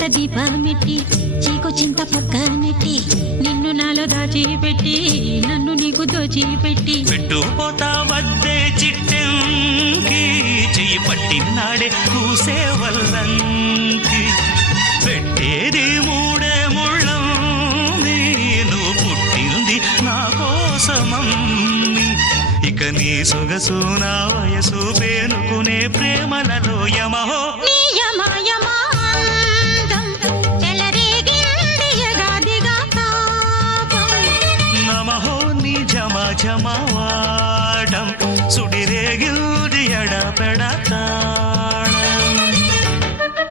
చెంత దీపమెట్టి చీకు చింత పక్క నెట్టి నిన్ను నాలో దాచిపెట్టి నన్ను నీకు దోచిపెట్టి పెట్టుపోతా వద్దే చిట్టంకి చెయ్యి పట్టినాడే కూసే వల్లంకి పెట్టేది మూడే ముళ్ళం నువ్వు పుట్టింది నా కోసమమ్మి ఇక నీ సొగసు నా వయసు పేనుకునే ప్రేమలలో యమహో